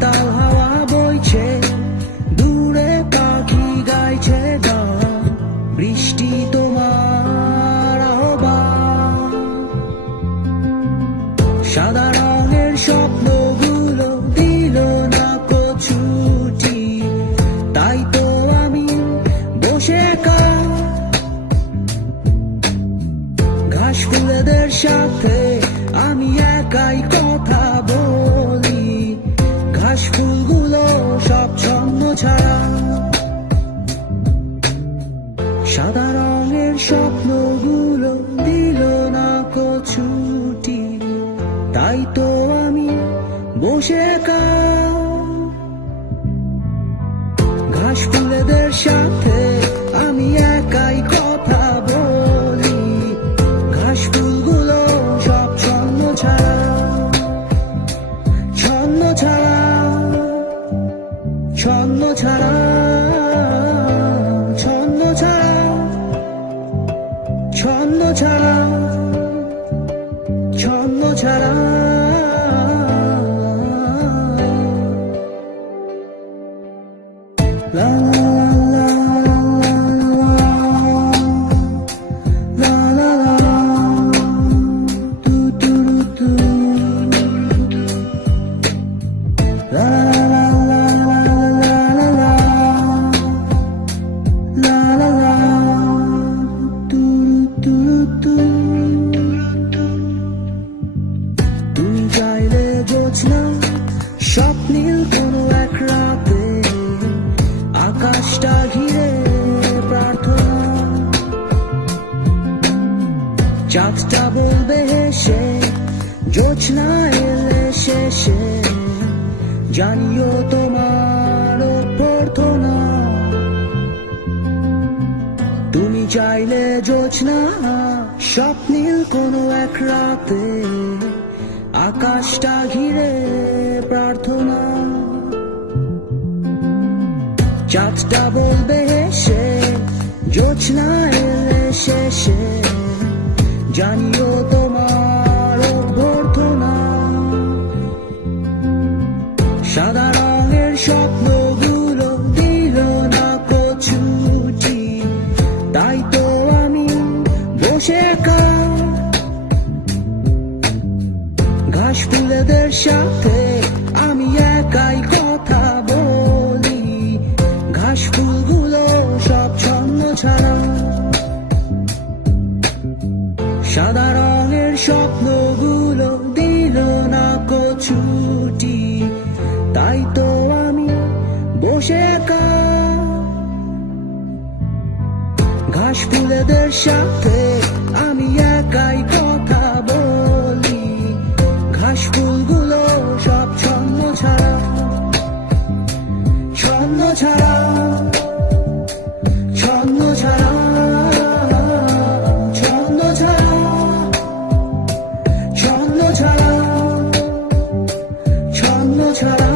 মাতাল হাওয়া বইছে, দূরে পাখি গাইছে গান, বৃষ্টি তোমার আহ্বান। সাদা রঙের স্বপ্নগুলো দিল না ছুটি, তাই তো আমি বসে ঘাস ফুলেদের সাথে আমি একাই কথা বলি, ঘাস ফুলগুলো সব ছন্ন ছাড়া। সাদা রঙের স্বপ্নগুলো দিল না ছুটি, তাই তো আমি বসে ঘাস ফুলেদের সাথে আমি একাই কথা বলি, ঘাস ফুলগুলো সব ছন্ন ছাড়া, ছন্ন ছাড়া, ছন্ন ছাড়া, ছন্ন ছাড়া, ছন্ন ছাড়া, ছন্ন ছাড়া। La la la la la la, do do do, la la la la la la, la la la, do do do। তুমি চাইলে জোছনা স্বপ্নীল কোনো এক রাতে, আকাশটা ঘিরে প্রার্থনা, চাঁদটা বলবে হেসে জোছনা এলে শেষে, জানিও তোমার প্রার্থনা। তুমি চাইলে জোছনা স্বপ্নীল কোনো এক রাতে, আকাশটা ঘিরে প্রার্থনা, চাঁদটা বলবে হেসে জোছনা এলে শেষে, জানিও তোমার অভ্যর্থনা। সাদা রঙের স্বপ্নগুলো দিল না ছুটি, তাই তো আমি বসে ঘাস ফুলেদের সাথে আমি একাই কথা বলি, ঘাস ফুলগুলো সব ছন্ন ছাড়া। সাদা রঙের স্বপ্নগুলো দিল না ছুটি, তাই তো আমি বসে ঘাস ফুলেদের সাথে আমি একাই কথা বলি, ঘাস ফুলগুলো সব ছন্ন ছাড়া, ছন্ন ছাড়া, ছন্ন ছাড়া, ছন্ন ছাড়া, ছন্ন ছাড়া, ছন্ন ছাড়া।